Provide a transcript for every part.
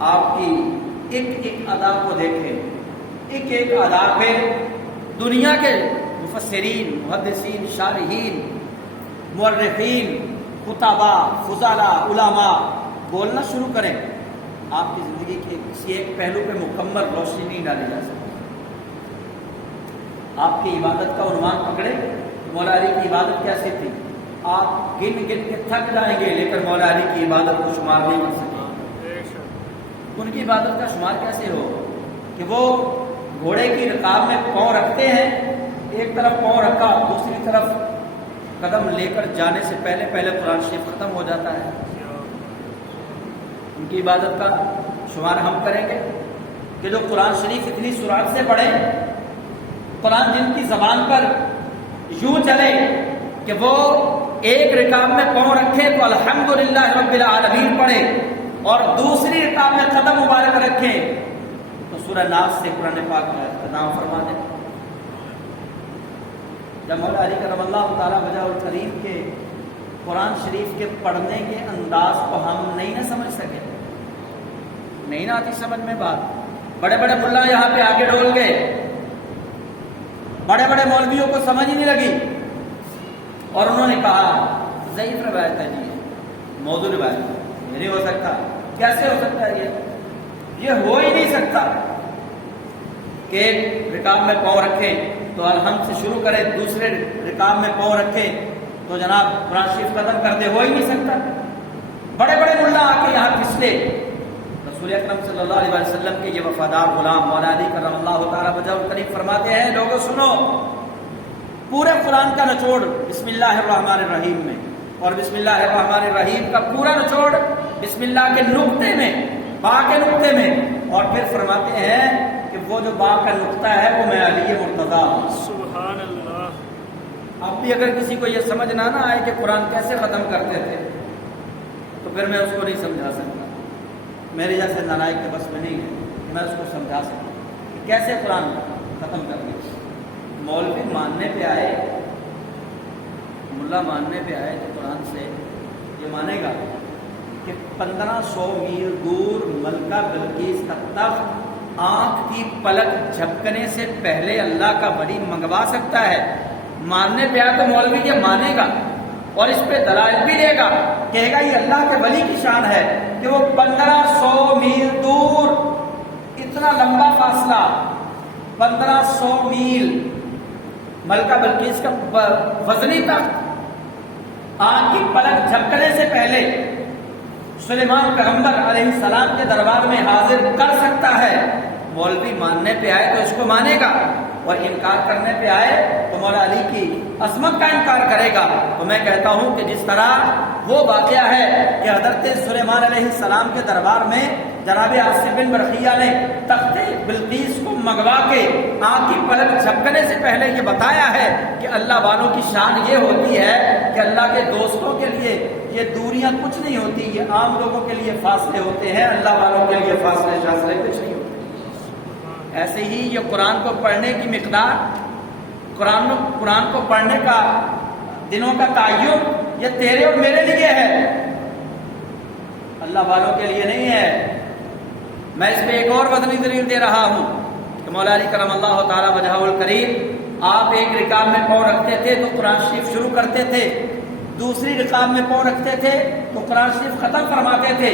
آپ کی ایک ایک ادا کو دیکھیں، ایک ایک ادا پہ دنیا کے مفسرین، محدثین، شارحین، مورخین، خطبا، فضلاء، علماء بولنا شروع کریں، آپ کی زندگی کے کسی ایک پہلو پہ مکمل روشنی نہیں ڈالی جا سکتی۔ آپ کی عبادت کا عنوان پکڑے، مولا علی کی عبادت کیسی تھی؟ آپ گن گن کے تھک جائیں گے لیکن مولا علی کی عبادت کو شمار نہیں کر سکیں۔ ان کی عبادت کا شمار کیسے ہو کہ وہ گھوڑے کی رکاب میں پاؤں رکھتے ہیں، ایک طرف پاؤں رکھا، دوسری طرف قدم لے کر جانے سے پہلے پہلے قرآن شریف ختم ہو جاتا ہے۔ ان کی عبادت کا شمار ہم کریں گے کہ جو قرآن شریف اتنی سرعت سے پڑھے، قرآن جن کی زبان پر یوں چلے کہ وہ ایک رکاب میں پاؤں رکھے تو الحمدللہ رب العالمین پڑھے، اور دوسری رکاب میں قدم مبارک رکھیں تو سورہ ناس سے قرآن پاک کا اختتام فرما دیں۔ جب مولا علی کرم اللہ تعالیٰ وجہ الکریم کے قرآن شریف کے پڑھنے کے انداز کو ہم نہیں نہ سمجھ سکے، نہیں نہ آتی سمجھ میں بات، بڑے بڑے ملا یہاں پہ آگے ڈول گئے، بڑے بڑے مولویوں کو سمجھ ہی نہیں لگی، اور انہوں نے کہا ضعیف روایت ہے جی، موضوع روایت ہے، یہ نہیں ہو سکتا۔ کیسے ہو سکتا ہے؟ یہ ہو ہی نہیں سکتا کہ ایک رکاب میں پاؤں رکھیں تو الحمد سے شروع کرے، دوسرے رکاب میں پاؤں رکھیں تو جناب قرآن شریف ختم کر دے، ہو ہی نہیں سکتا۔ بڑے بڑے ملا آ کے یہاں پھسلے، رسول اکرم صلی اللہ علیہ وسلم کے یہ وفادار غلام مولا علی کرم اللہ تعالیٰ وجہ الکریم فرماتے ہیں، لوگوں سنو، پورے قرآن کا نچوڑ بسم اللہ الرحمن الرحیم میں، اور بسم اللہ الرحمن الرحیم کا پورا نچوڑ بسم اللہ کے نقطے میں، با کے نقطے میں، اور پھر فرماتے ہیں کہ وہ جو با کا نقطہ ہے وہ میں علی مرتضیٰ ہوں۔ سبحان اللہ۔ اب بھی اگر کسی کو یہ سمجھ نہ آئے کہ قرآن کیسے ختم کرتے تھے تو پھر میں اس کو نہیں سمجھا سکتا، میرے جیسے نالائق کے بس میں نہیں ہے کہ میں اس کو سمجھا سکتا کہ کیسے قرآن ختم کر دیا۔ مولوی ماننے پہ آئے، ملا ماننے پہ آئے تو قرآن سے یہ مانے گا کہ 1500 میل دور ملکہ بلقیس کا تخت آنکھ کی پلک جھپکنے سے پہلے اللہ کا ولی منگوا سکتا ہے۔ ماننے پہ آئے تو مولوی یہ مانے گا اور اس پہ دلائل بھی دے گا، کہے گا یہ اللہ کے ولی کی شان ہے کہ وہ 1500 میل دور، اتنا لمبا فاصلہ، 1500 میل ملکہ بلقیس کا وزنی تخت آنکھ کی پلک جھپکنے سے پہلے سلیمان پیغمبر علیہ السلام کے دربار میں حاضر کر سکتا ہے۔ مولوی ماننے پہ آئے تو اس کو مانے گا، اور انکار کرنے پہ آئے تو مولا علی کی عظمت کا انکار کرے گا۔ تو میں کہتا ہوں کہ جس طرح وہ واقعہ ہے کہ حضرت سلیمان علیہ السلام کے دربار میں جناب آصف بن برقیہ نے تخت بلقیس کو منگوا کے آنکھ کی پلک جھپکنے سے پہلے یہ بتایا ہے کہ اللہ والوں کی شان یہ ہوتی ہے کہ اللہ کے دوستوں کے لیے یہ دوریاں کچھ نہیں ہوتی، یہ عام لوگوں کے لیے فاصلے ہوتے ہیں، اللہ والوں کے لیے فاصلے شاصلے کچھ نہیں ہوتے۔ ایسے ہی یہ قرآن کو پڑھنے کی مقدار، قرآن کو پڑھنے کا دنوں کا تعین یہ تیرے اور میرے لیے ہے، اللہ والوں کے لیے نہیں ہے۔ میں اس پہ ایک اور وزنی دلیل دے رہا ہوں کہ مولا علی کرم اللہ تعالیٰ وجہ الکریم آپ ایک رکاب میں پاؤں رکھتے تھے تو قرآن شریف شروع کرتے تھے، دوسری رکاب میں پاؤں رکھتے تھے تو قرآن شریف ختم فرماتے تھے۔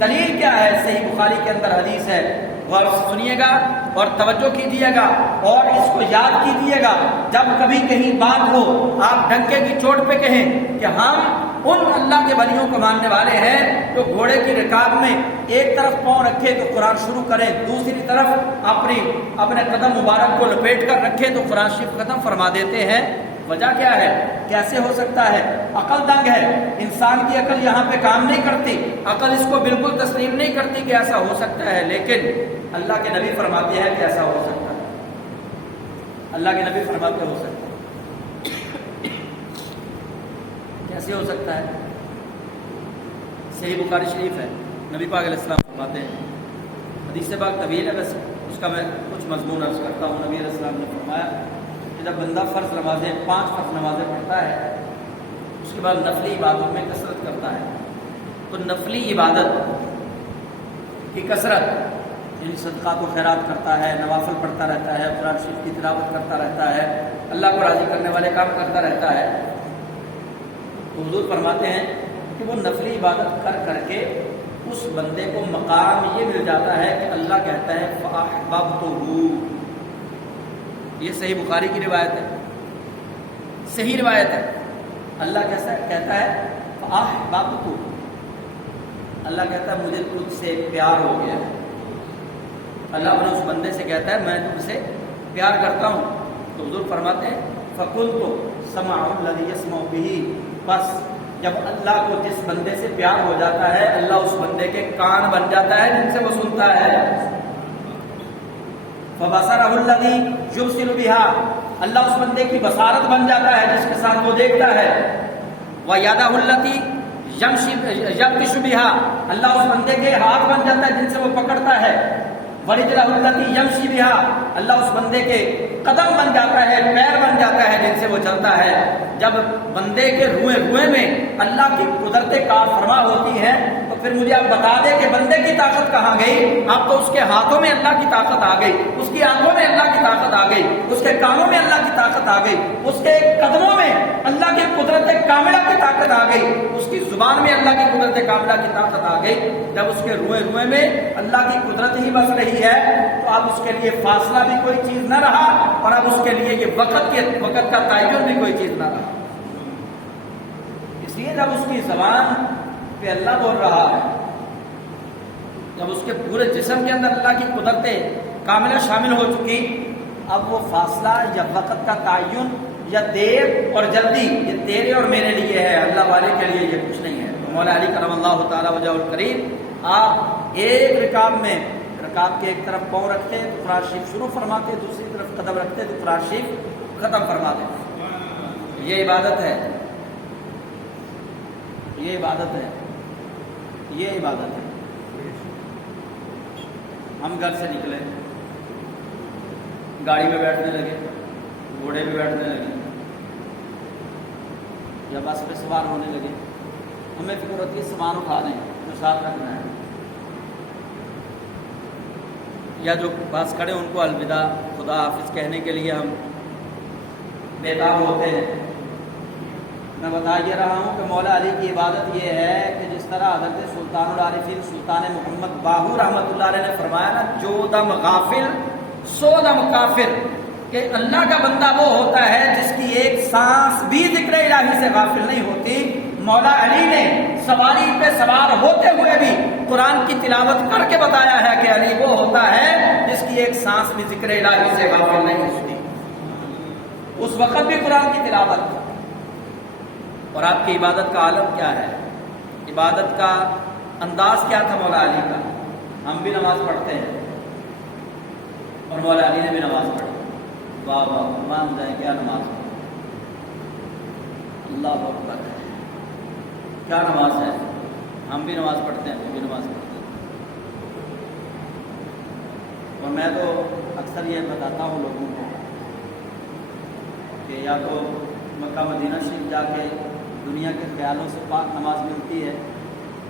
دلیل کیا ہے؟ صحیح بخاری کے اندر حدیث ہے، غور سے سنیے گا اور توجہ کیجیے گا اور اس کو یاد کیجیے گا۔ جب کبھی کہیں بات ہو آپ ڈنکے کی چوٹ پہ کہیں کہ ہم ان اللہ کے ولیوں کو ماننے والے ہیں تو گھوڑے کی رکاب میں ایک طرف پاؤں رکھے تو قرآن شروع کریں، دوسری طرف اپنے قدم مبارک کو لپیٹ کر رکھے تو قرآن شریف ختم فرما دیتے ہیں۔ وجہ کیا ہے؟ کیسے ہو سکتا ہے؟ عقل دنگ ہے، انسان کی عقل یہاں پہ کام نہیں کرتی، عقل اس کو بالکل تسلیم نہیں کرتی کہ ایسا ہو سکتا ہے، لیکن اللہ کے نبی فرماتے ہیں کہ ایسا ہو سکتا ہے۔ اللہ کے نبی فرماتے ہو سکتا ہے۔ کیسے ہو سکتا ہے؟ صحیح بخاری شریف ہے، نبی پاک علیہ السلام فرماتے ہیں، حدیث پاک طویل ہے ویسے، اس کا میں کچھ مضمون عرض کرتا ہوں۔ نبی علیہ السلام نے فرمایا کہ جب بندہ فرض نمازیں 5 فرض نمازیں پڑھتا ہے اس کے بعد نفلی عبادت میں کثرت کرتا ہے تو نفلی عبادت کی کثرت، یعنی صدقات و خیرات کرتا ہے، نوافل پڑھتا رہتا ہے، قرآن شریف کی تلاوت کرتا رہتا ہے، اللہ کو راضی کرنے والے کام کرتا رہتا ہے، تو حضور فرماتے ہیں کہ وہ نفلی عبادت کر کر کے اس بندے کو مقام یہ مل جاتا ہے کہ اللہ کہتا ہے فَأَحْبَبْتُهُ. یہ صحیح بخاری کی روایت ہے، صحیح روایت ہے. اللہ کیسا کہتا ہے فَأَحْبَبْتُهُ، اللہ کہتا ہے مجھے تجھ سے پیار ہو گیا. اللہ اس بندے سے کہتا ہے میں تم سے پیار کرتا ہوں. تو حضور فرماتے ہیں فَقُلْتُ سَمَعُ الَّذِي يَسْمَعُ بِهِ، بس جب اللہ کو جس بندے سے پیار ہو جاتا ہے اللہ اس بندے کے کان بن جاتا ہے جن سے وہ سنتا ہے. فَبَصَرَهُ الَّذِي يُبْصِرُ بِهَا، اللہ اس بندے کی بصارت بن جاتا ہے جس کے ساتھ وہ دیکھتا ہے. وَيَدَهُ الَّتِي يَبْطِشُ بِهَا، اللہ اس بندے کے ہاتھ بن جاتا ہے جن سے وہ پکڑتا ہے. وَرِجْلَهُ الَّتِي يَمْشِي بِهَا، اللہ اس بندے کے قدم بن جاتا ہے، پیر بن جاتا ہے جن سے وہ چلتا ہے. جب بندے کے روئے میں اللہ کی قدرت کار فرما ہوتی ہے تو پھر مجھے آپ بتا دیں کہ بندے کی طاقت کہاں گئی؟ آپ تو اس کے ہاتھوں میں اللہ کی طاقت آ گئی، اس کی آنکھوں میں اللہ کی طاقت آ گئی، اس کے کانوں میں اللہ کی طاقت آ گئی، اس کے قدموں میں اللہ کی قدرت کاملہ کی طاقت آ گئی، اس کی زبان میں اللہ کی قدرت کاملہ کی طاقت آ گئی. جب اس کے روئے میں اللہ کی قدرت ہی بس رہی ہے تو اب اس کے لیے فاصلہ بھی کوئی چیز نہ رہا اور اب اس کے لیے یہ وقت کا تعین بھی کوئی چیز نہ رہا. اس لیے جب اس کی زبان پہ اللہ بول رہا ہے، جب اس کے پورے جسم کے اندر اللہ کی قدرتیں کاملہ شامل ہو چکی، اب وہ فاصلہ یا وقت کا تعین یا دیر اور جلدی یہ تیرے اور میرے لیے ہے، اللہ والے کے لیے یہ کچھ نہیں ہے. تو مولا علی کرم اللہ تعالیٰ وجہ الکریم آپ ایک رکاب میں رکاب کے ایک طرف پاؤں رکھتے تو قرآن شریف شروع فرماتے، دوسری طرف قدم رکھتے تو قرآن شریف ختم فرماتے. یہ عبادت ہے، یہ عبادت ہے، یہ عبادت ہے. ہم گھر سے نکلے، گاڑی میں بیٹھنے لگے، گھوڑے پہ بیٹھنے لگے یا بس پہ سوار ہونے لگے، ہمیں فکر ہوتی ہے سامان اٹھا دیں جو ساتھ رکھنا ہے، یا جو پاس کھڑے ان کو الوداع خدا حافظ کہنے کے لیے ہم بیدار ہوتے ہیں. میں بتا یہ رہا ہوں کہ مولا علی کی عبادت یہ ہے کہ جس طرح حضرت سلطان العارفین سلطان محمد باہو رحمۃ اللہ علیہ نے فرمایا نا، جو دم غافل سو دم کافر، کہ اللہ کا بندہ وہ ہوتا ہے جس کی ایک سانس بھی ذکر الہی سے غافل نہیں ہوتی. مولا علی نے سواری پہ سوار ہوتے ہوئے بھی قرآن کی تلاوت کر کے بتایا ہے کہ علی وہ ہوتا ہے جس کی ایک سانس بھی ذکر الہی سے غافل نہیں ہوتی. اس وقت بھی قرآن کی تلاوت. اور آپ کی عبادت کا عالم کیا ہے، عبادت کا انداز کیا تھا مولا علی کا؟ ہم بھی نماز پڑھتے ہیں اور مولا علی نے بھی نماز پڑھی. واہ واہ، مان جائیں کیا نماز پڑھی، اللہ اکبر، کیا نماز ہے. ہم بھی نماز پڑھتے ہیں، وہ بھی نماز پڑھتے ہیں. اور میں تو اکثر یہ بتاتا ہوں لوگوں کو کہ یا تو مکہ مدینہ شریف جا کے دنیا کے خیالوں سے پاک نماز ملتی ہے،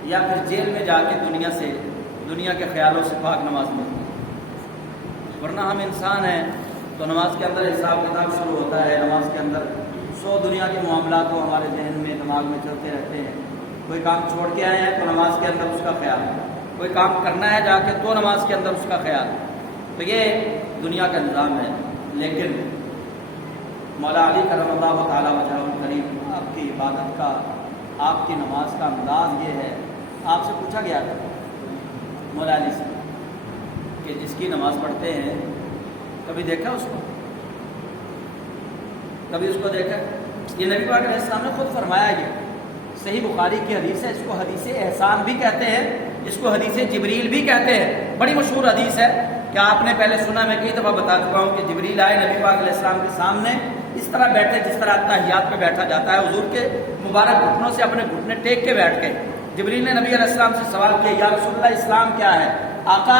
یا پھر جیل میں جا کے دنیا کے خیالوں سے پاک نماز ملتی ہے. ورنہ ہم انسان ہیں تو نماز کے اندر حساب کتاب شروع ہوتا ہے. نماز کے اندر 100 دنیا کے معاملات کو ہمارے ذہن میں دماغ میں چلتے رہتے ہیں. کوئی کام چھوڑ کے آئے ہیں تو نماز کے اندر اس کا خیال، کوئی کام کرنا ہے جا کے تو نماز کے اندر اس کا خیال. تو یہ دنیا کا نظام ہے. لیکن مولا علی کرم اللہ تعالیٰ وجہ الکریم آپ کی عبادت کا، آپ کی نماز کا انداز یہ ہے. آپ سے پوچھا گیا تھا مولا علی سے کہ جس کی نماز پڑھتے ہیں کبھی دیکھا اس کو؟ کبھی اس کو دیکھا؟ یہ نبی پاک علیہ السلام نے خود فرمایا. یہ صحیح بخاری کی حدیث ہے. اس کو حدیث احسان بھی کہتے ہیں، اس کو حدیث جبریل بھی کہتے ہیں. بڑی مشہور حدیث ہے. کیا آپ نے پہلے سنا؟ میں کئی دفعہ بتا چکا ہوں کہ جبریل آئے نبی پاک علیہ السلام کے سامنے، اس طرح بیٹھے جس طرح تحیات پہ بیٹھا جاتا ہے. حضور کے مبارک گھٹنوں سے اپنے گھٹنے ٹیک کے بیٹھ گئے. جبریل نے نبی علیہ السلام سے سوال کیا، یا رسول اللہ اسلام کیا ہے؟ آقا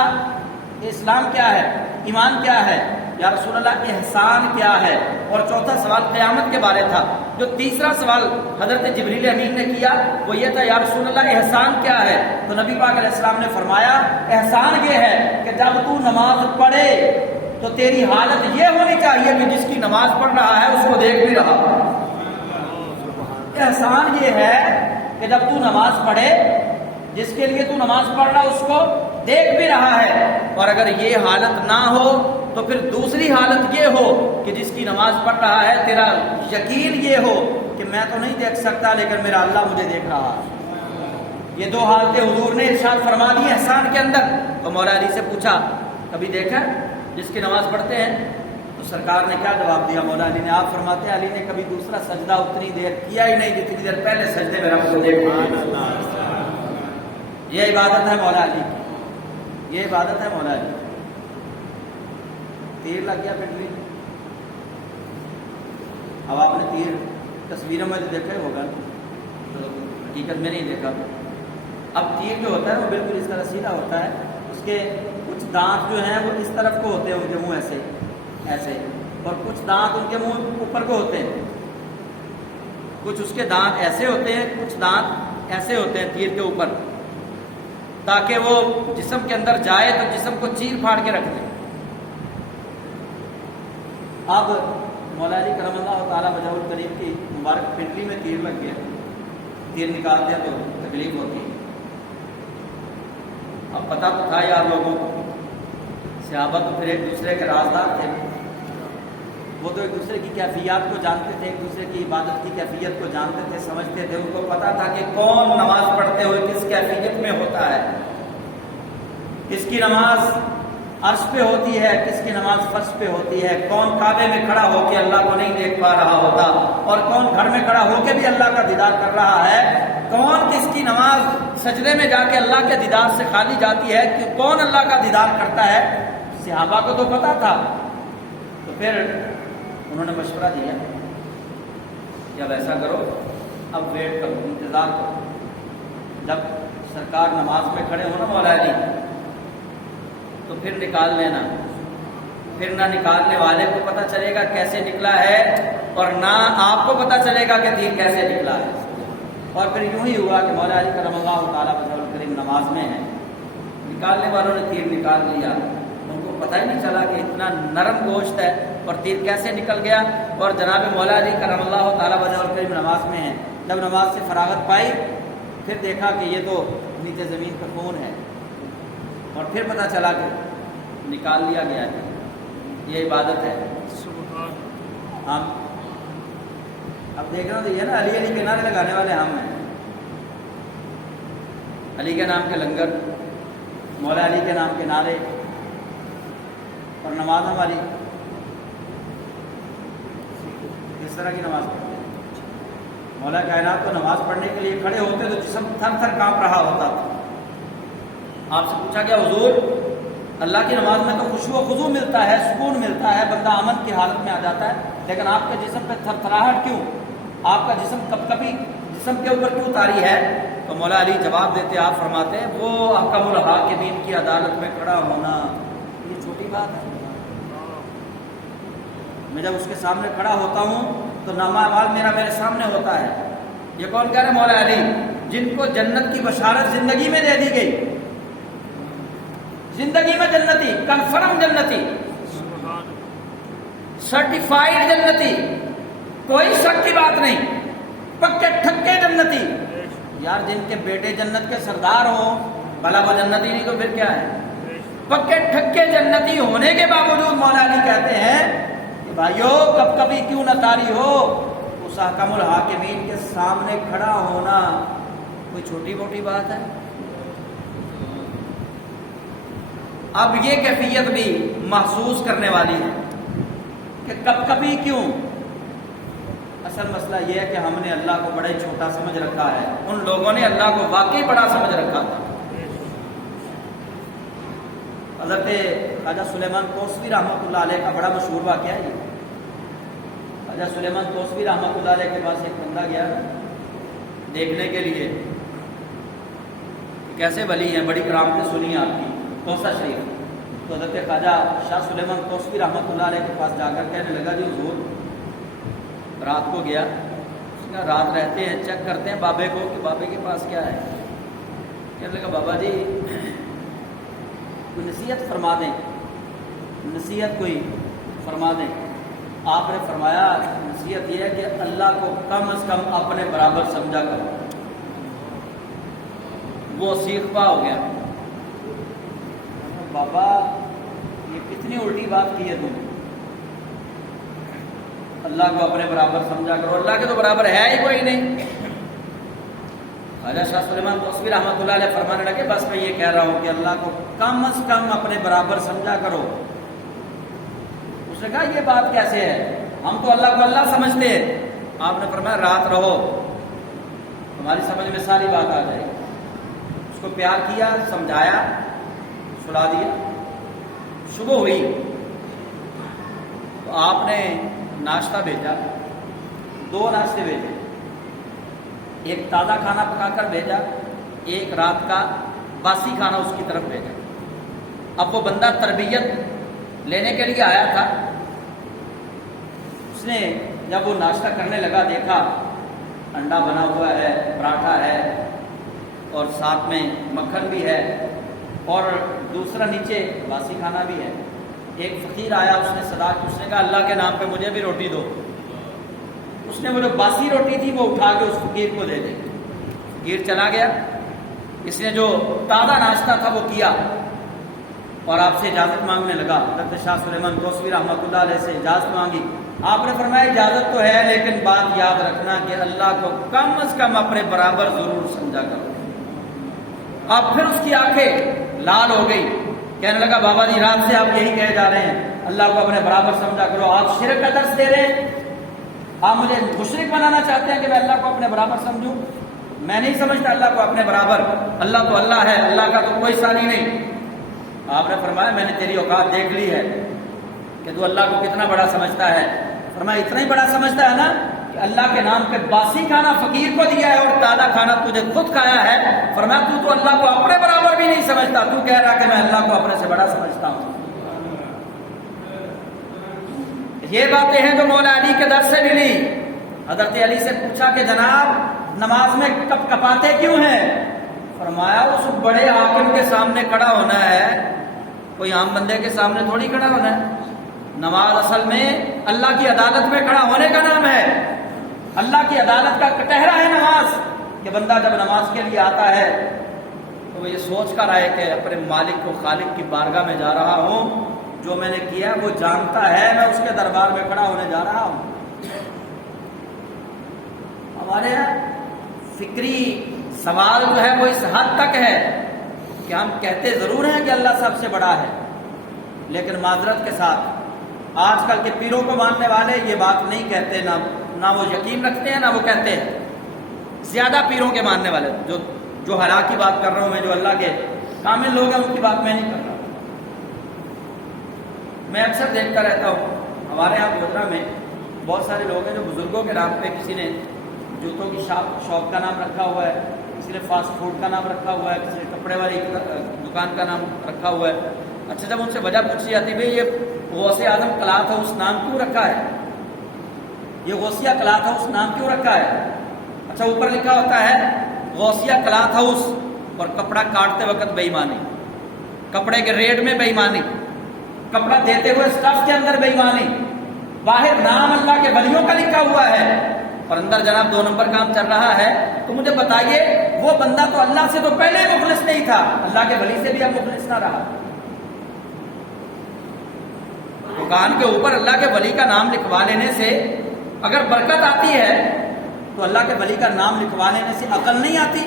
اسلام کیا ہے؟ ایمان کیا ہے؟ یا رسول اللہ احسان کیا ہے؟ اور چوتھا سوال قیامت کے بارے تھا. جو تیسرا سوال حضرت جبریل امین نے کیا وہ یہ تھا، یا رسول اللہ احسان کیا ہے؟ تو نبی پاک علیہ السلام نے فرمایا احسان یہ ہے کہ جب تو نماز پڑھے تو تیری حالت یہ ہونی چاہیے کہ جس کی نماز پڑھ رہا ہے اس کو دیکھ بھی رہا۔ احسان یہ ہے کہ جب تو نماز پڑھے جس کے لیے تو نماز پڑھ رہا اس کو دیکھ بھی رہا ہے، اور اگر یہ حالت نہ ہو تو پھر دوسری حالت یہ ہو کہ جس کی نماز پڑھ رہا ہے تیرا یقین یہ ہو کہ میں تو نہیں دیکھ سکتا لیکن میرا اللہ مجھے دیکھ رہا ہے۔ یہ دو حالتیں حضور نے ارشاد فرما دی احسان کے اندر۔ تو مولا علی سے پوچھا کبھی دیکھا جس کی نماز پڑھتے ہیں؟ تو سرکار نے کیا جواب دیا مولا علی نے؟ آپ فرماتے ہیں علی نے کبھی دوسرا سجدہ اتنی دیر کیا ہی نہیں جتنی دیر پہلے سجدے میں رب کو دیکھ رہا۔ یہ عبادت ہے مولا علی کی، یہ عبادت ہے مولا علی۔ تیر لگ گیا پنڈلی، اب آپ نے تیر تصویروں میں تو دیکھا ہی ہوگا، تو حقیقت میں نہیں دیکھا۔ اب تیر جو ہوتا ہے وہ بالکل اس طرح سیدھا ہوتا ہے، اس کے کچھ دانت جو ہیں وہ اس طرف کو ہوتے ہیں، ان کے منہ ایسے ایسے، اور کچھ دانت ان کے منہ اوپر کو ہوتے ہیں، کچھ اس کے دانت ایسے ہوتے ہیں، کچھ دانت ایسے ہوتے ہیں تیر کے اوپر، تاکہ وہ جسم کے اندر جائے تو جسم کو چیر پھاڑ کے رکھ دے۔ اب مولا علی کرم اللہ تعالیٰ وجہ الکریم کی مبارک پنڈلی میں تیر لگ گیا، تیر نکال دیا تو تکلیف ہوتی ہے۔ اب پتہ تو تھا یار لوگوں کو، صحابہ تو پھر ایک دوسرے کے رازدار تھے، وہ تو ایک دوسرے کی کیفیات کو جانتے تھے، ایک دوسرے کی عبادت کی کیفیت کو جانتے تھے، سمجھتے تھے، ان کو پتہ تھا کہ کون نماز پڑھتے ہوئے کس کیفیت میں ہوتا ہے، کس کی نماز عرش پہ ہوتی ہے، کس کی نماز فرش پہ ہوتی ہے، کون کعبے میں کھڑا ہو کے اللہ کو نہیں دیکھ پا رہا ہوتا اور کون گھر میں کھڑا ہو کے بھی اللہ کا دیدار کر رہا ہے، کون کس کی نماز سجدے میں جا کے اللہ کے دیدار سے خالی جاتی ہے، کہ کون اللہ کا دیدار کرتا ہے۔ صحابہ کو تو پتا تھا، تو پھر انہوں نے مشورہ دیا کہ اب ایسا کرو، اب ویٹ کرو، انتظار کرو، جب سرکار نماز میں کھڑے ہو نا مولا علی تو پھر نکال لینا، پھر نہ نکالنے والے کو پتہ چلے گا کیسے نکلا ہے اور نہ آپ کو پتہ چلے گا کہ تیر کیسے نکلا ہے۔ اور پھر یوں ہی ہوا کہ مولا علی کرم اللہ تعالیٰ وجہ الکریم نماز میں ہے، نکالنے والوں نے تیر نکال لیا، ان کو پتہ ہی نہیں چلا کہ اتنا نرم گوشت ہے اور تیر کیسے نکل گیا۔ اور جناب مولا علی کرم اللہ تعالیٰ وجہ الکریم نماز میں ہے، جب نماز سے فراغت پائی پھر دیکھا کہ یہ تو نیچے زمین پہ خون ہے، اور پھر پتہ چلا کہ نکال لیا گیا ہے۔ یہ عبادت ہے۔ ہم اب دیکھ رہے تو یہ نا علی علی کے نعرے لگانے والے ہم ہیں، علی کے نام کے لنگر، مولا علی کے نام کے نعرے، اور نماز ہماری اس طرح کی نماز پڑھتے ہیں۔ مولا کائنات کو نماز پڑھنے کے لیے کھڑے ہوتے تو جسم تھر تھر کانپ رہا ہوتا تھا۔ آپ سے پوچھا گیا حضور اللہ کی نماز میں تو خشوع و خضوع ملتا ہے، سکون ملتا ہے، بندہ امن کی حالت میں آ جاتا ہے، لیکن آپ کے جسم پہ تھر تھراہٹ کیوں؟ آپ کا جسم کب کبھی جسم کے اوپر کیوں طاری ہے؟ تو مولا علی جواب دیتے، آپ فرماتے ہیں وہ احکم الحاکمین کی عدالت میں کھڑا ہونا یہ چھوٹی بات ہے، میں جب اس کے سامنے کھڑا ہوتا ہوں تو نامہ اعمال میرا میرے سامنے ہوتا ہے۔ یہ کون کہہ رہے مولا علی؟ جن کو جنت کی بشارت زندگی میں دے دی گئی، زندگی میں جنتی، کنفرم جنتی، سرٹیفائیڈ جنتی، کوئی شک کی بات نہیں، پکے ٹھکے جنتی۔ یار جن کے بیٹے جنت کے سردار ہوں بھلا وہ جنتی نہیں تو پھر کیا ہے؟ پکے ٹھکے جنتی ہونے کے باوجود مولا علی کہتے ہیں کہ بھائیو کب کبھی کیوں نہ طاری ہو، اس احکم الحاکمین کے سامنے کھڑا ہونا کوئی چھوٹی موٹی بات ہے؟ اب یہ کیفیت بھی محسوس کرنے والی ہے کہ کب کبھی کیوں۔ اصل مسئلہ یہ ہے کہ ہم نے اللہ کو بڑا ہی چھوٹا سمجھ رکھا ہے، ان لوگوں نے اللہ کو واقعی بڑا سمجھ رکھا تھا۔ حضرت خواجہ سلیمان توسوی رحمۃ اللہ علیہ کا بڑا مشہور واقعہ ہے یہ۔ خواجہ سلیمان توسوی رحمۃ اللہ علیہ کے پاس ایک بندہ گیا دیکھنے کے لیے کہ کیسے ولی ہیں، بڑی کرامتیں سنی آپ کی کوسہ شریف۔ تو حضرت خواجہ شاہ سلیمان توسوی رحمۃ اللہ علیہ کے پاس جا کر کہنے لگا جی حضور رات کو گیا کہا رات رہتے ہیں چیک کرتے ہیں بابے کو کہ بابے کے پاس کیا ہے. کہنے لگا بابا جی کوئی نصیحت فرما دیں, نصیحت کوئی فرما دیں. آپ نے فرمایا نصیحت یہ ہے کہ اللہ کو کم از کم اپنے برابر سمجھا کرو. وہ سیخ پا ہو گیا. بابا یہ کتنی الٹی بات کی ہے تم نے, اللہ کو اپنے برابر سمجھا کرو, اللہ کے تو برابر ہے ہی کوئی نہیں. خواجہ شاہ سلیمان توسوی رحمۃ اللہ علیہ فرمانے لگے بس میں یہ کہہ رہا ہوں کہ اللہ کو کم از کم اپنے برابر سمجھا کرو. اس نے کہا یہ بات کیسے ہے, ہم تو اللہ کو اللہ سمجھتے ہیں. آپ نے فرمایا رات رہو, تمہاری سمجھ میں ساری بات آ جائے. اس کو پیار کیا, سمجھایا, سلا دیا. صبح ہوئی تو آپ نے ناشتہ بھیجا, 2 ناشتے بھیجے. ایک تازہ کھانا پکا کر بھیجا, ایک رات کا باسی کھانا اس کی طرف بھیجا. اب وہ بندہ تربیت لینے کے لیے آیا تھا. اس نے جب وہ ناشتہ کرنے لگا دیکھا انڈا بنا ہوا ہے, پراٹھا ہے اور ساتھ میں مکھن بھی ہے اور دوسرا نیچے باسی کھانا بھی ہے. ایک فقیر آیا, اس نے صدا کی, اس نے کہا اللہ کے نام پہ مجھے بھی روٹی دو. اس نے وہ جو باسی روٹی تھی وہ اٹھا کے اس فقیر کو دے دی. فقیر چلا گیا. اس نے جو تازہ ناشتہ تھا وہ کیا اور آپ سے اجازت مانگنے لگا. حضرت شاہ سلیمان توسوی رحمۃ اللہ علیہ سے اجازت مانگی. آپ نے فرمایا اجازت تو ہے لیکن بات یاد رکھنا کہ اللہ کو کم از کم اپنے برابر ضرور سمجھا کرو. اب پھر اس کی آنکھیں لال ہو گئی. کہنے لگا بابا جی رات سے آپ یہی کہے جا رہے ہیں اللہ کو اپنے برابر سمجھا کرو, آپ شرک کا درس دے رہے ہیں, آپ مجھے مشرک بنانا چاہتے ہیں کہ میں اللہ کو اپنے برابر سمجھوں. میں نہیں سمجھتا اللہ کو اپنے برابر, اللہ تو اللہ ہے, اللہ کا تو کوئی ثانی نہیں. آپ نے فرمایا میں نے تیری اوقات دیکھ لی ہے کہ تو اللہ کو کتنا بڑا سمجھتا ہے. فرمایا اتنا ہی بڑا سمجھتا ہے نا کہ اللہ کے نام پہ باسی کھانا فقیر کو دیا ہے اور تازہ کھانا تجھے خود کھایا ہے. فرمایا تو اللہ کو اپنے برابر بھی نہیں سمجھتا, تو کہہ رہا کہ میں اللہ کو اپنے سے بڑا سمجھتا ہوں. یہ باتیں ہیں جو مولا علی کے در سے ملی. حضرت علی سے پوچھا کہ جناب نماز میں کپ کپاتے کیوں ہیں؟ فرمایا اس بڑے حاکم کے سامنے کھڑا ہونا ہے, کوئی عام بندے کے سامنے تھوڑی کھڑا ہونا ہے. نماز اصل میں اللہ کی عدالت میں کھڑا ہونے کا نام ہے. اللہ کی عدالت کا کٹہرا ہے نماز, کہ بندہ جب نماز کے لیے آتا ہے تو وہ یہ سوچ کر آئے کہ اپنے مالک کو, خالق کی بارگاہ میں جا رہا ہوں, جو میں نے کیا وہ جانتا ہے, میں اس کے دربار میں کھڑا ہونے جا رہا ہوں. ہمارے یہاں فکری سوال جو ہے وہ اس حد تک ہے کہ ہم کہتے ضرور ہیں کہ اللہ سب سے بڑا ہے, لیکن معذرت کے ساتھ آج کل کے پیروں کو ماننے والے یہ بات نہیں کہتے, نہ وہ یقین رکھتے ہیں نہ وہ کہتے ہیں. زیادہ پیروں کے ماننے والے جو حالات کی بات کر رہا ہوں میں, جو اللہ کے کامل لوگ ہیں ان کی بات میں نہیں کر رہا. میں اکثر دیکھتا رہتا ہوں ہمارے یہاں گودرا میں بہت سارے لوگ ہیں جو بزرگوں کے نام پہ, کسی نے جوتوں کی شاپ کا نام رکھا ہوا ہے, کسی نے فاسٹ فوڈ کا نام رکھا ہوا ہے, کسی نے کپڑے والی دکان کا نام رکھا ہوا ہے. اچھا جب ان سے وجہ پوچھی جاتی بھائی یہ غوث اعظم کلاتھ ہاؤس نام کیوں رکھا ہے, یہ غوثیہ کلاتھ ہاؤس نام کیوں رکھا ہے؟ اچھا اوپر لکھا ہوتا ہے غوثیہ کلاتھ ہاؤس اور کپڑا کاٹتے وقت بے ایمانی, کپڑے کے ریٹ میں بے ایمانی, کپڑا دیتے ہوئے اسٹف کے اندر بے ایمانی, باہر نام اللہ کے ولیوں کا لکھا ہوا ہے اور اندر جناب 2 نمبر کام چل رہا ہے. تو مجھے بتائیے وہ بندہ تو اللہ سے تو پہلے مخلص نہیں تھا, اللہ کے ولی سے بھی اب مخلص نہ رہا. دکان کے اوپر اللہ کے ولی کا نام لکھوا لینے سے اگر برکت آتی ہے تو اللہ کے ولی کا نام لکھوا لینے سے عقل نہیں آتی,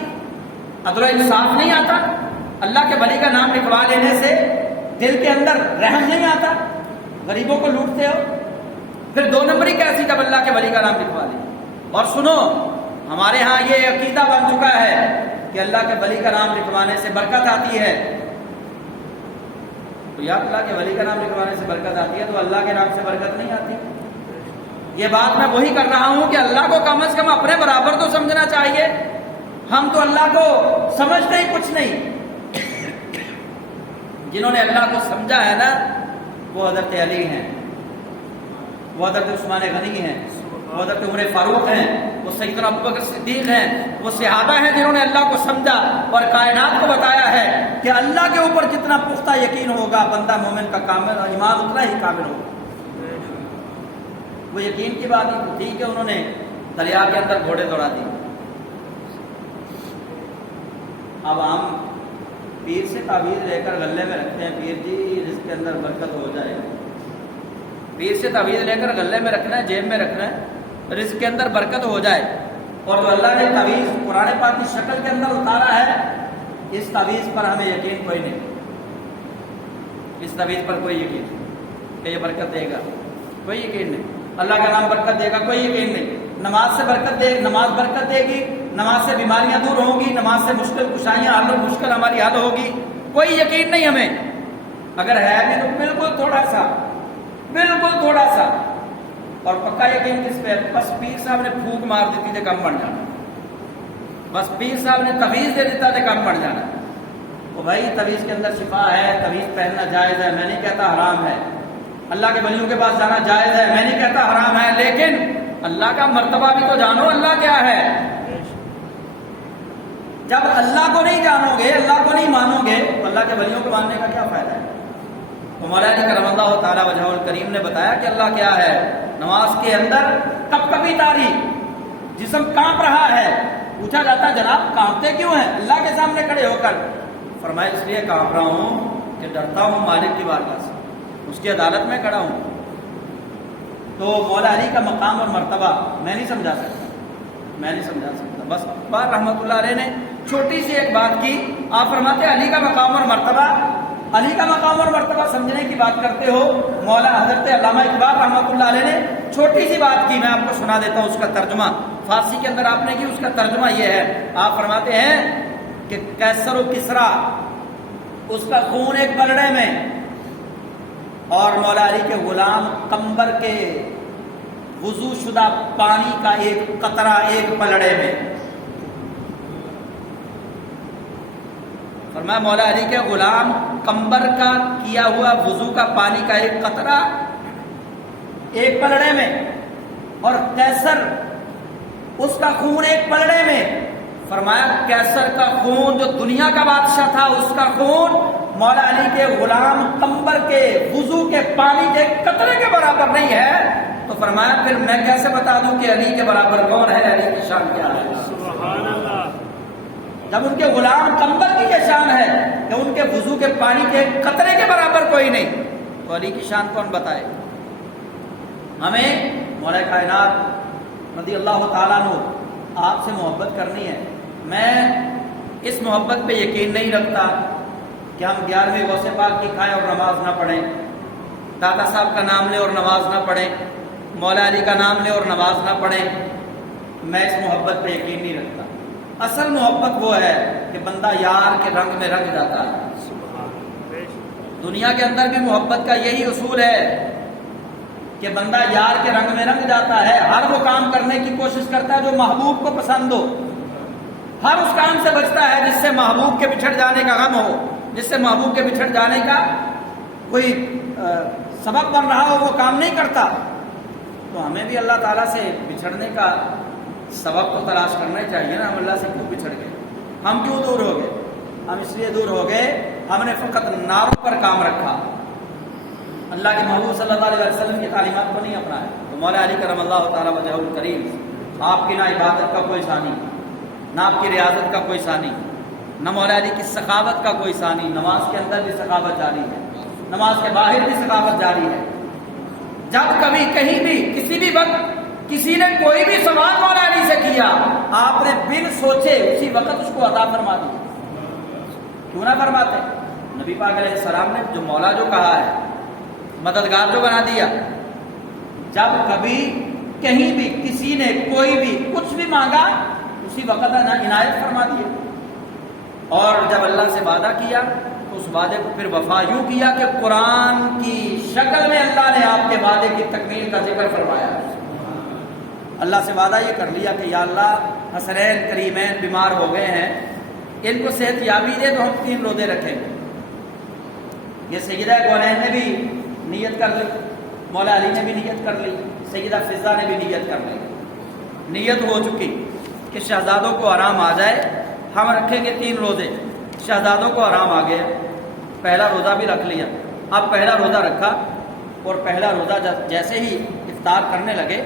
عدل و انصاف نہیں آتا. اللہ کے ولی کا نام لکھوا لینے سے دل کے اندر رحم نہیں آتا, غریبوں کو لوٹتے ہو. پھر 2 نمبری کیسی جب اللہ کے ولی کا نام لکھوا لیں. اور سنو ہمارے ہاں یہ عقیدہ بن چکا ہے کہ اللہ کے ولی کا نام لکھوانے سے برکت آتی ہے. تو یا اللہ کے ولی کا نام لکھوانے سے برکت آتی ہے تو اللہ کے نام سے برکت نہیں آتی. یہ بات میں وہی کر رہا ہوں کہ اللہ کو کم از کم اپنے برابر تو سمجھنا چاہیے. ہم تو اللہ کو سمجھتے ہی کچھ نہیں. جنہوں نے اللہ کو سمجھا ہے نا وہ حضرت علی ہیں, وہ حضرت عثمان غنی ہیں, وہ حضرت عمر فاروق ہیں، وہ سیدنا ابوبکر صدیق ہیں، وہ صحابہ ہیں جنہوں نے اللہ کو سمجھا اور کائنات کو بتایا ہے کہ اللہ کے اوپر جتنا پختہ یقین ہوگا بندہ مومن کا کامل ایمان اتنا ہی کامل ہوگا۔ وہ یقین کی بات ہی ٹھیک ہے، انہوں نے دریا کے اندر گھوڑے دوڑا دی۔ اب ہم پیر سے تعویذ لے کر غلے میں رکھتے ہیں، پیر جی رزق کے اندر برکت ہو جائے، پیر سے تعویذ لے کر غلے میں رکھنا ہے، جیب میں رکھنا ہے، رزق کے اندر برکت ہو جائے۔ اور جو اللہ نے تعویذ قرآن پاک کی شکل کے اندر اتارا ہے، اس تعویذ پر ہمیں یقین کوئی نہیں، اس تعویذ پر کوئی یقین نہیں کہ یہ برکت دے گا، کوئی یقین نہیں۔ اللہ کا نام برکت دے گا، کوئی یقین نہیں۔ نماز سے برکت دے، نماز برکت دے گی، نماز سے بیماریاں دور ہوں گی، نماز سے مشکل کشائیاں حل، مشکل ہماری حل ہوگی، کوئی یقین نہیں ہمیں۔ اگر ہے بھی تو بالکل تھوڑا سا، بالکل تھوڑا سا۔ اور پکا یقین کس پہ؟ بس پیر صاحب نے پھونک مار دیتی تھے کم بڑھ جانا، بس پیر صاحب نے تعویذ دے دیتا تھے کم بڑھ جانا۔ تو بھائی تعویذ کے اندر شفا ہے، تعویذ پہننا جائز ہے، میں نہیں کہتا حرام ہے، اللہ کے ولیوں کے پاس جانا جائز ہے، میں نہیں کہتا حرام ہے، لیکن اللہ کا مرتبہ بھی تو جانو، اللہ کیا ہے۔ جب اللہ کو نہیں جانو گے، اللہ کو نہیں مانو گے تو اللہ کے ولیوں کو ماننے کا کیا فائدہ ہے؟ تو مولانا کرم اللہ تعالیٰ وجہہ الکریم نے بتایا کہ اللہ کیا ہے۔ نماز کے اندر کب کبھی تاری جسم کانپ رہا ہے، پوچھا جاتا ہے جناب کانپتے کیوں ہیں اللہ کے سامنے کھڑے ہو کر؟ فرمایا اس لیے کانپ رہا ہوں کہ ڈرتا ہوں مالک کی بارگاہ سے، اس کی عدالت میں کھڑا ہوں۔ تو مولا علی کا مقام اور مرتبہ میں نہیں سمجھا سکتا، میں نہیں سمجھا سکتا۔ بس بار رحمۃ اللہ علیہ نے چھوٹی سی ایک بات کی، آپ فرماتے ہیں علی کا مقام اور مرتبہ، علی کا مقام اور مرتبہ سمجھنے کی بات کرتے ہو، مولا حضرت علامہ اقبال رحمۃ اللہ علیہ نے چھوٹی سی بات کی، میں آپ کو سنا دیتا ہوں اس کا ترجمہ، فارسی کے اندر آپ نے کی، اس کا ترجمہ یہ ہے۔ آپ فرماتے ہیں کہ کیسر و کسرا اس کا خون ایک پلڑے میں، اور مولا علی کے غلام قمبر کے وضو شدہ پانی کا ایک قطرہ ایک پلڑے میں۔ فرمایا مولا علی کے غلام قمبر کا کیا ہوا وضو کا پانی کا ایک قطرہ ایک پلڑے میں، اور کیسر اس کا خون ایک پلڑے میں۔ فرمایا کیسر کا خون جو دنیا کا بادشاہ تھا، اس کا خون مولا علی کے غلام قمبر کے وضو کے پانی کے قطرے کے برابر نہیں ہے، تو فرمایا پھر میں کیسے بتا دوں کہ علی کے برابر کون ہے، علی کی شان کیا ہے؟ سبحان اللہ۔ جب ان کے غلام قمبر کی یہ شان ہے کہ ان کے وضو کے پانی کے قطرے کے برابر کوئی نہیں، تو علی کی شان کون بتائے؟ ہمیں مولا کائنات رضی اللہ تعالیٰ عنہ آپ سے محبت کرنی ہے۔ میں اس محبت پہ یقین نہیں رکھتا کہ ہم 11ویں غوث پاک کی کھائیں اور نماز نہ پڑھیں، دادا صاحب کا نام لیں اور نماز نہ پڑھیں، مولا علی کا نام لیں اور نماز نہ پڑھیں۔ میں اس محبت پہ یقین نہیں رکھتا۔ اصل محبت وہ ہے کہ بندہ یار کے رنگ میں رنگ جاتا ہے۔ دنیا کے اندر بھی محبت کا یہی اصول ہے کہ بندہ یار کے رنگ میں رنگ جاتا ہے، ہر وہ کام کرنے کی کوشش کرتا ہے جو محبوب کو پسند ہو، ہر اس کام سے بچتا ہے جس سے محبوب کے بچھڑ جانے کا غم ہو، جس سے محبوب کے بچھڑ جانے کا کوئی سبب بن رہا ہو، وہ کام نہیں کرتا۔ تو ہمیں بھی اللہ تعالیٰ سے بچھڑنے کا سبب تو تلاش کرنا ہی چاہیے نا۔ ہم اللہ سے کیوں بچھڑ گئے؟ ہم کیوں دور ہو گئے؟ ہم اس لیے دور ہو گئے، ہم نے فقط نعروں پر کام رکھا، اللہ کے محبوب صلی اللہ علیہ وسلم کی تعلیمات کو نہیں اپنایا۔ تو مولا علی کرم اللہ تعالیٰ وجہہ الکریم، آپ کی نہ عبادت کا کوئی ثانی، نہ آپ کی ریاضت کا کوئی ثانی، نہ مولا علی کی سخاوت کا کوئی ثانی۔ نماز کے اندر بھی سخاوت جاری ہے، نماز کے باہر بھی سخاوت جاری ہے۔ جب کبھی کہیں بھی کسی بھی وقت کسی نے کوئی بھی سوال مولا علی سے کیا، آپ نے بن سوچے اسی وقت اس کو عطا فرما دی۔ کیوں نہ فرماتے؟ نبی پاک علیہ السلام نے جو مولا جو کہا ہے، مددگار جو بنا دیا، جب کبھی کہیں بھی کسی نے کوئی بھی کچھ بھی مانگا اسی وقت عنایت فرما دیے۔ اور جب اللہ سے وعدہ کیا تو اس وعدے کو پھر وفا یوں کیا کہ قرآن کی شکل میں اللہ نے آپ کے وعدے کی تکمیل کا ذکر فرمایا۔ اللہ سے وعدہ یہ کر لیا کہ یا اللہ حسنین کریمین بیمار ہو گئے ہیں، ان کو صحت یابی دے تو ہم 3 روزے رکھیں گے۔ یہ سیدہ کونین نے بھی نیت کر لی، مولا علی نے بھی نیت کر لی، سیدہ فضا نے بھی نیت کر لی، نیت ہو چکی کہ شہزادوں کو آرام آ جائے، ہم رکھیں گے 3 روزے۔ شہزادوں کو آرام آ گیا، پہلا روزہ بھی رکھ لیا۔ اب پہلا روزہ رکھا اور پہلا روزہ جیسے ہی افطار کرنے لگے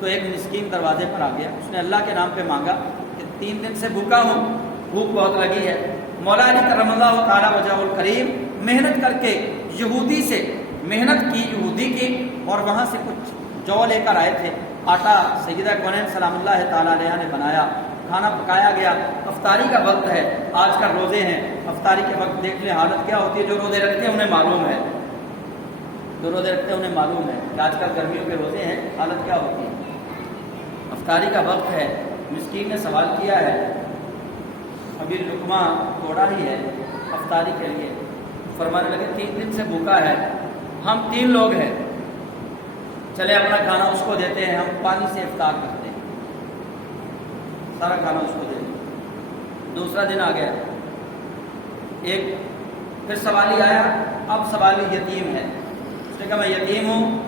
تو ایک مسکین دروازے پر آ گیا، اس نے اللہ کے نام پہ مانگا کہ 3 دن سے بھوکا ہوں، بھوک بہت لگی ہے۔ مولا علی کرم اللہ تعالیٰ وجہ الکریم محنت کر کے یہودی سے محنت کی، یہودی کی، اور وہاں سے کچھ جو لے کر آئے تھے، آٹا سیدہ کونین سلام اللہ تعالیٰ علیہ نے بنایا، کھانا پکایا گیا۔ افطاری کا وقت ہے، آج کل روزے ہیں، افطاری کے وقت دیکھ لیں حالت کیا ہوتی ہے۔ جو روزے رکھتے ہیں انہیں معلوم ہے، جو روزے رکھتے ہیں انہیں معلوم ہے کہ آج کل گرمیوں کے روزے ہیں، حالت کیا ہوتی ہے۔ افطاری کا وقت ہے، مسکین نے سوال کیا ہے، ابھی لقمہ توڑا ہی ہے افطاری کے لیے، فرمانے لگے 3 دن سے بھوکا ہے، ہم 3 لوگ ہیں، چلے اپنا کھانا اس کو دیتے ہیں، ہم پانی سے افطار کرتے ہیں، سارا کھانا اس کو دیتے ہیں۔ دوسرا دن آ گیا، ایک پھر سوالی آیا، اب سوالی یتیم ہے، اس نے کہا میں یتیم ہوں،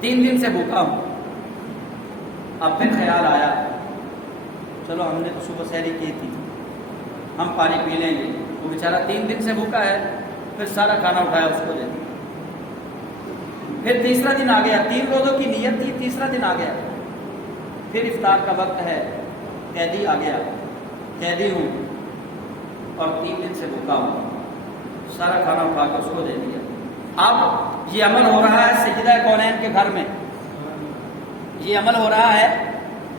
3 دن سے بھوکا ہوں۔ اب پھر خیال آیا، چلو ہم نے تو صبح سحری کی تھی، ہم پانی پی لیں گے، وہ بیچارہ 3 دن سے بھوکا ہے، پھر سارا کھانا اٹھایا اس کو دے دیا۔ پھر تیسرا دن آ گیا، 3 روزوں کی نیت تھی، تیسرا دن آ گیا، پھر افطار کا وقت ہے، قیدی آ گیا، قیدی ہوں اور 3 دن سے بھوکا ہوں، سارا کھانا اٹھا کے اس کو دے دیا۔ اب یہ عمل ہو رہا ہے سیدہ کونین کے گھر میں، یہ عمل ہو رہا ہے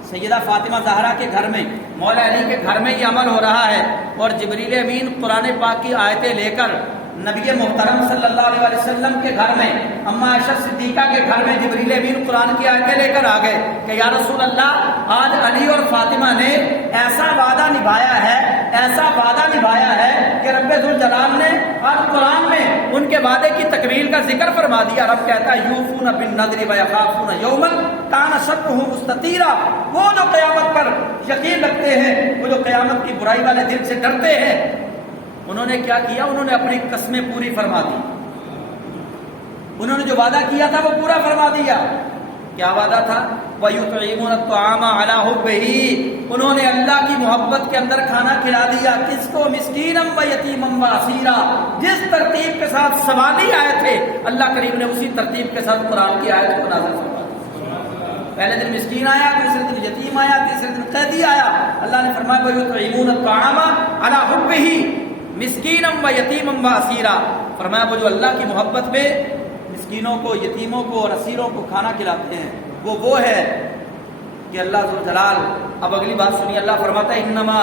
سیدہ فاطمہ زہرا کے گھر میں، مولا علی کے گھر میں یہ عمل ہو رہا ہے، اور جبریل امین قرآن پاک کی آیتیں لے کر نبی محترم صلی اللہ علیہ وسلم کے گھر میں، اما عائشہ صدیقہ کے گھر میں جبریل امین قرآن کی آیتیں لے کر آ گئے کہ یا رسول اللہ، آج علی اور فاطمہ نے ایسا وعدہ نبھایا ہے، ایسا وعدہ نبھایا ہے کہ رب ذوالجلال نے آج قرآن میں ان کے وعدے کی تکمیل کا ذکر فرما دیا۔ رب کہتا ہے یوفون بالنذر ویخافون یوما کان شرہ مستطیرا، وہ جو قیامت پر یقین رکھتے ہیں، وہ جو قیامت کی برائی والے دن سے ڈرتے ہیں، انہوں نے کیا کیا؟ انہوں نے اپنی قسمیں پوری فرما دی، انہوں نے جو وعدہ کیا تھا وہ پورا فرما دیا۔ کیا وعدہ تھا؟ وَيُطْعِمُونَ الطَّعَامَ عَلَىٰ حُبِّهِ، انہوں نے اللہ کی محبت کے اندر کھانا کھلا دیا، کس کو؟ مسکینم و یتیمم و اسیرا، جس ترتیب کے ساتھ سوالی آئے تھے اللہ کریم نے اسی ترتیب کے ساتھ قرآن کی آیت کو نازل فرما دی۔ پہلے دن مسکین آیا، دوسرے دن یتیم آیا، تیسرے دن قیدی آیا۔ اللہ نے فرمایا وَيُطْعِمُونَ الطَّعَامَ عَلَىٰ حُبِّهِ مسکینم و یتیمم و اسیرا، فرمایا وہ جو اللہ کی محبت میں مسکینوں کو، یتیموں کو اور اسیروں کو کھانا کھلاتے ہیں، وہ ہے کہ اللہ ذوالجلال۔ اب اگلی بات سنیے، اللہ فرماتا ہے انما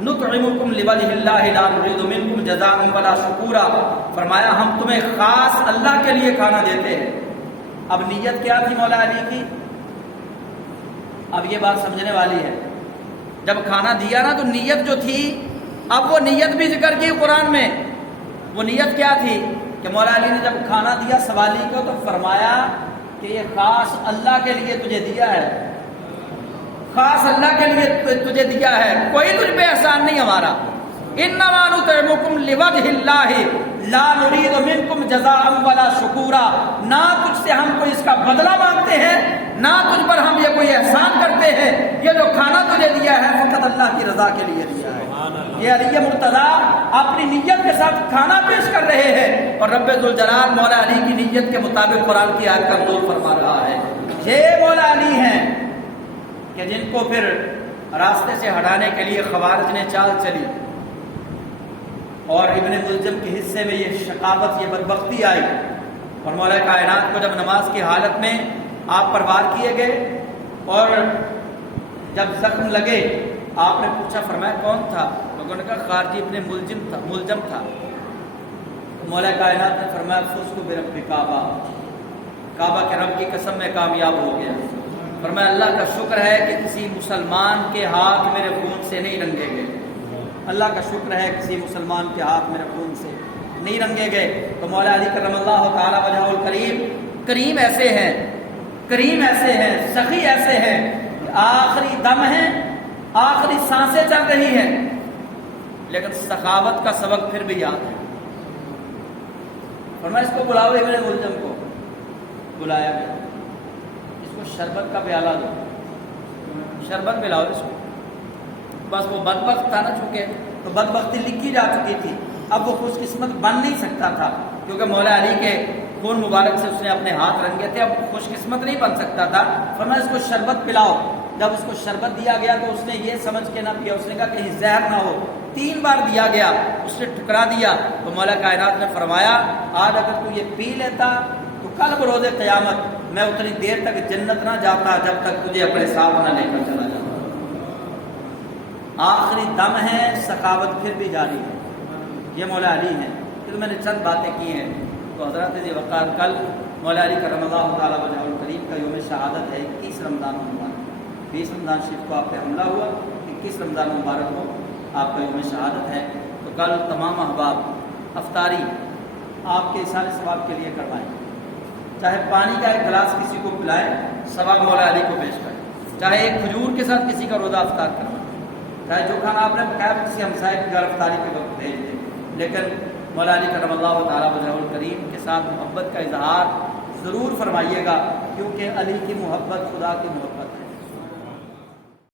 نطعمکم لوجہ اللہ لا نرید منکم جزاء ولا شکورا، فرمایا ہم تمہیں خاص اللہ کے لیے کھانا دیتے ہیں۔ اب نیت کیا تھی مولا علی کی؟ اب یہ بات سمجھنے والی ہے، جب کھانا دیا نا تو نیت جو تھی، اب وہ نیت بھی ذکر کی قرآن میں۔ وہ نیت کیا تھی کہ مولا علی نے جب کھانا دیا سوالی کو تو فرمایا کہ یہ خاص اللہ کے لیے تجھے دیا ہے، خاص اللہ کے لیے تجھے دیا ہے، کوئی تجھ پہ احسان نہیں ہمارا۔ انما نطعمکم لوجہ اللہ لا نرید منکم جزاء ولا شکورا، نہ تجھ سے ہم کوئی اس کا بدلہ مانگتے ہیں، نہ تجھ پر ہم یہ کوئی احسان کرتے ہیں، یہ جو کھانا تجھے دیا ہے فقط اللہ کی رضا کے لیے دیا ہے۔ یہ علی مرتضیٰ اپنی نیت کے ساتھ کھانا پیش کر رہے ہیں، اور رب ذوالجلال مولا علی کی نیت کے مطابق قرآن کی آیت کا نزول فرما رہا ہے۔ یہ مولا علی ہیں کہ جن کو پھر راستے سے ہٹانے کے لیے خوارج نے چال چلی، اور ابن ملجم کے حصے میں یہ شقاوت، یہ بدبختی آئی، اور مولا کائنات کو جب نماز کی حالت میں آپ پر وار کیے گئے اور جب زخم لگے، آپ نے پوچھا، فرمایا کون تھا؟ لوگوں نے کہا خارجی ابن ملجم تھا۔ مولا کائنات نے فرمایا فزت برب کعبہ، کعبہ کے رب کی قسم میں کامیاب ہو گیا۔ فرمایا اللہ کا شکر ہے کہ کسی مسلمان کے ہاتھ میرے خون سے نہیں رنگے گئے، اللہ کا شکر ہے کسی مسلمان کے ہاتھ میرے خون سے نہیں رنگے گئے۔ تو مولا علی کرم اللہ تعالی وجہ الکریم کریم ایسے ہیں، کریم ایسے ہیں، سخی ایسے ہیں کہ آخری دم ہے، آخری سانسیں چل رہی ہیں، لیکن سخاوت کا سبق پھر بھی یاد ہے۔ فرمایا اس کو بلاؤ، ابن ملجم کو بلایا گیا، اس کو شربت کا پیالہ دو، شربت پلاؤ اس کو۔ بس وہ بدبخت تھا نا، چونکہ تو بدبختی لکھی جا چکی تھی، اب وہ خوش قسمت بن نہیں سکتا تھا، کیونکہ مولا علی کے خون مبارک سے اس نے اپنے ہاتھ رنگے تھے، اب خوش قسمت نہیں بن سکتا تھا۔ فرمایا اس کو شربت پلاؤ۔ جب اس کو شربت دیا گیا تو اس نے یہ سمجھ کے نہ پیا، اس نے کہا کہیں زہر نہ ہو، 3 بار دیا گیا، اس نے ٹھکرا دیا تو مولا کائنات نے فرمایا آج اگر تو یہ پی لیتا تو کل بروز قیامت میں اتنی دیر تک جنت نہ جاتا جب تک تجھے اپنے ساتھ نہ لے کر چلا جاتا۔ آخری دم ہے، سخاوت پھر بھی جاری ہے، یہ مولا علی ہیں۔ پھر میں نے چند باتیں کی ہیں تو حضرت ذی وقار کل مولا علی کرم اللہ تعالیٰ وجہ الکریم کا یوم شہادت ہے، 21 رمضان مبارک، 20 رمضان شریف کو آپ پہ حملہ ہوا، 21 رمضان مبارک کو آپ کا یوم شہادت ہے۔ تو کل تمام احباب افطاری آپ کے اثار ثواب کے لیے کروائیں، چاہے پانی کا ایک گلاس کسی کو پلائیں، ثواب مولا علی کو پیش کریں، چاہے ایک کھجور کے ساتھ کسی کا روزہ افطار کروائیں، چاہے جو کھانا آپ نے پکایا کسی ہمسائے کے گھر افطاری کے وقت بھیج دیں، لیکن مولا علی کرم اللہ تعالیٰ وجہ الکریم کے ساتھ محبت کا اظہار ضرور فرمائیے گا، کیونکہ علی کی محبت خدا کی محبت